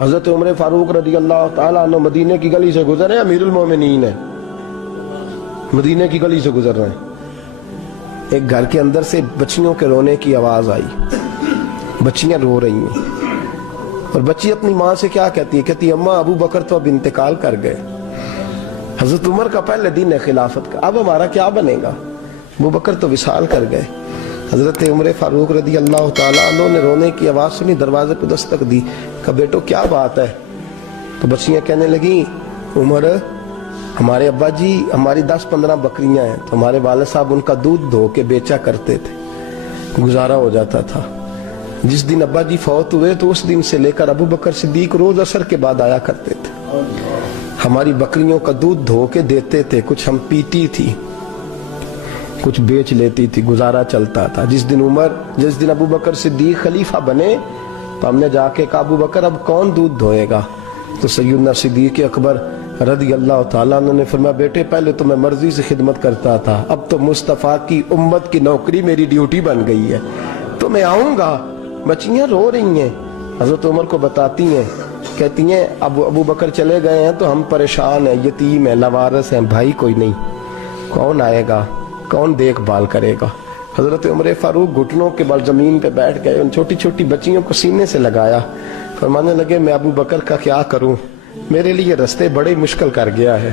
حضرت عمر فاروق رضی اللہ تعالیٰ عنہ مدینے کی گلی سے گزرے، امیر المومنین ہے، مدینے کی گلی سے گزر رہے ہیں، ایک گھر کے اندر سے بچیوں کے رونے کی آواز آئی، بچیاں رو رہی ہیں، اور بچی اپنی ماں سے کیا کہتی ہے؟ کہتی ہے اماں ابو بکر تو اب انتقال کر گئے، حضرت عمر کا پہلے دن ہے خلافت کا، اب ہمارا کیا بنے گا؟ ابو بکر تو وصال کر گئے۔ حضرت عمر فاروق رضی اللہ تعالیٰ عنہ نے رونے کی آواز سنی، دروازے پہ دستک دی، کہا بیٹو کیا بات ہے؟ تو بچیاں کہنے لگیں عمر ہمارے ابا جی ہماری 10-15 بکریاں ہیں، تو ہمارے والد صاحب ان کا دودھ دھو کے بیچا کرتے تھے، گزارا ہو جاتا تھا۔ جس دن ابا جی فوت ہوئے تو اس دن سے لے کر ابو بکر صدیق روز عصر کے بعد آیا کرتے تھے، ہماری بکریوں کا دودھ دھو کے دیتے تھے، کچھ ہم پیتی تھی، کچھ بیچ لیتی تھی، گزارا چلتا تھا۔ جس دن ابو بکر صدیق خلیفہ بنے تو ہم نے جا کے کہا ابو بکر اب کون دودھ دھوئے گا؟ تو سیدنا صدیق اکبر رضی اللہ تعالیٰ عنہ نے فرمایا بیٹے پہلے تو میں مرضی سے خدمت کرتا تھا، اب تو مصطفیٰ کی امت کی نوکری میری ڈیوٹی بن گئی ہے، تو میں آؤں گا۔ بچیاں رو رہی ہیں، حضرت عمر کو بتاتی ہیں، کہتی ہیں ابو بکر چلے گئے ہیں تو ہم پریشان ہیں، یتیم ہیں، لاوارث ہیں، بھائی کوئی نہیں، کون آئے گا، کون دیکھ بھال کرے گا؟ حضرت عمر فاروق گھٹنوں کے بل زمین پہ بیٹھ گئے، ان چھوٹی چھوٹی بچیوں کو سینے سے لگایا، فرمانے لگے میں ابو بکر کا کیا کروں، میرے لیے رستے بڑے مشکل کر گیا ہے،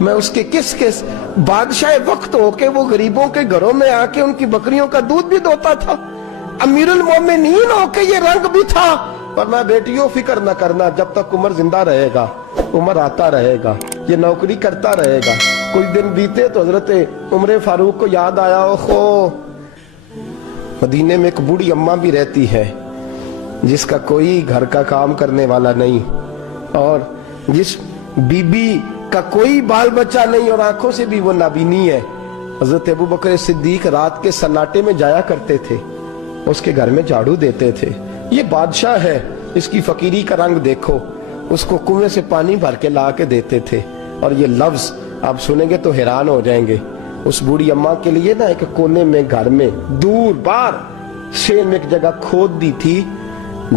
میں اس کے کس بادشاہ وقت ہو کے وہ غریبوں کے گھروں میں آ کے ان کی بکریوں کا دودھ بھی دوتا تھا، امیر المومنین ہو کے یہ رنگ بھی تھا۔ پر میں بیٹیوں فکر نہ کرنا، جب تک عمر زندہ رہے گا، عمر آتا رہے گا، یہ نوکری کرتا رہے گا۔ کچھ دن بیتے تو حضرت عمر فاروق کو یاد آیا اوہو مدینے میں ایک بوڑھی اماں بھی رہتی ہے جس کا کوئی گھر کا کام کرنے والا نہیں، اور جس بی بی کا کوئی بال بچہ نہیں، اور آنکھوں سے بھی وہ نابینی ہے۔ حضرت ابو بکر صدیق رات کے سناٹے میں جایا کرتے تھے، اس کے گھر میں جھاڑو دیتے تھے، یہ بادشاہ ہے، اس کی فقیری کا رنگ دیکھو، اس کو کنویں سے پانی بھر کے لا کے دیتے تھے۔ اور یہ لفظ آپ سنیں گے تو حیران ہو جائیں گے، اس بوڑھی اماں کے لیے نا ایک کونے میں گھر میں دور بار شیر میں ایک جگہ کھود دی تھی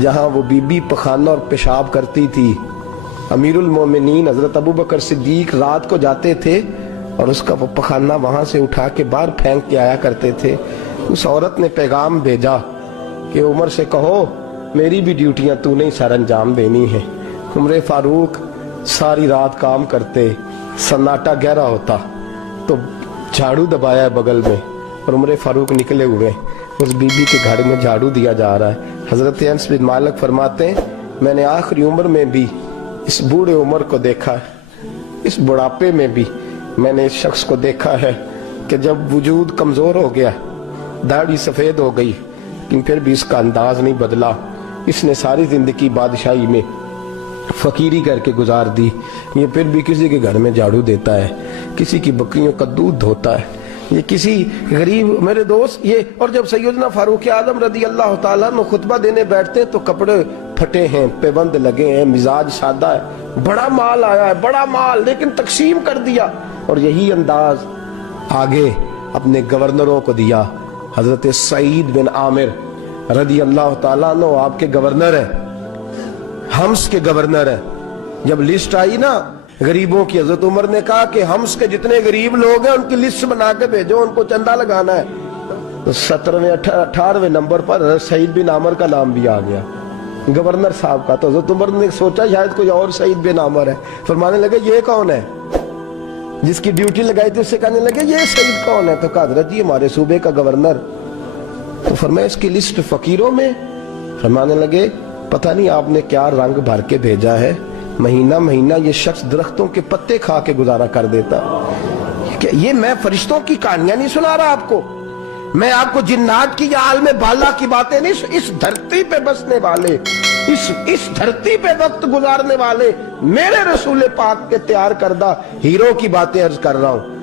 جہاں وہ بی بی پخانہ اور پیشاب کرتی تھی۔ امیر المومنین حضرت ابو بکر صدیق رات کو جاتے تھے اور اس کا وہ پخانہ وہاں سے اٹھا کے باہر پھینک کے آیا کرتے تھے۔ اس عورت نے پیغام بھیجا کہ عمر سے کہو میری بھی ڈیوٹیاں تو نہیں سر انجام دینی ہے۔ عمر فاروق ساری رات کام کرتے، سناٹا گہرا ہوتا تو جھاڑو دبایا ہے بغل میں، اور عمر فاروق نکلے ہوئے اس بی بی کے گھر میں جھاڑو دیا جا رہا ہے۔ حضرت انس بن مالک فرماتے ہیں میں نے آخری عمر میں بھی اس بوڑھے عمر کو دیکھا ہے، اس بڑھاپے میں بھی میں نے اس شخص کو دیکھا ہے کہ جب وجود کمزور ہو گیا، داڑھی سفید ہو گئی، لیکن پھر بھی اس کا انداز نہیں بدلا، اس نے ساری زندگی بادشاہی میں فقیری کر کے گزار دی، یہ پھر بھی کسی کے گھر میں جھاڑو دیتا ہے، کسی کی بکریوں کا دودھ دھوتا ہے، یہ کسی غریب میرے دوست یہ۔ اور جب سیدنا فاروق اعظم رضی اللہ تعالیٰ عنہ خطبہ دینے بیٹھتے تو کپڑے پھٹے ہیں، پیبند لگے ہیں، مزاج سادہ ہے، بڑا مال آیا ہے، بڑا مال، لیکن تقسیم کر دیا، اور یہی انداز آگے اپنے گورنروں کو دیا۔ حضرت سعید بن عامر رضی اللہ تعالیٰ عنہ آپ کے گورنر ہیں، حمص کے گورنر ہیں۔ جب لسٹ آئی نا غریبوں کی، حضرت عمر نے کہا کہ حمص کے جتنے غریب لوگ ہیں ان کی لسٹ بنا کے بھیجو، ان کو چندہ لگانا ہے۔ تو 17ویں 18ویں نمبر پر حضرت سعید بن عامر کا نام بھی آ گیا، گورنر صاحب کا۔ تو حضرت عمر نے سوچا شاید کوئی اور سعید بن عامر ہے، فرمانے لگے یہ کون ہے؟ جس کی ڈیوٹی لگائی تھی اس سے کہنے لگے یہ سعید کون ہے؟ تو کہا حضرت جی ہمارے صوبے کا گورنر۔ تو فرمایا اس کی لسٹ فقیروں میں؟ فرمانے لگے پتہ نہیں آپ نے کیا رنگ بھر کے بھیجا ہے، مہینہ مہینہ یہ شخص درختوں کے پتے کھا کے گزارا کر دیتا۔ یہ میں فرشتوں کی کہانیاں نہیں سنا رہا آپ کو، میں آپ کو جنات کی یا عالم بالا کی باتیں نہیں، اس دھرتی پہ بسنے والے، اس دھرتی پہ وقت گزارنے والے میرے رسول پاک کے تیار کردہ ہیرو کی باتیں عرض کر رہا ہوں۔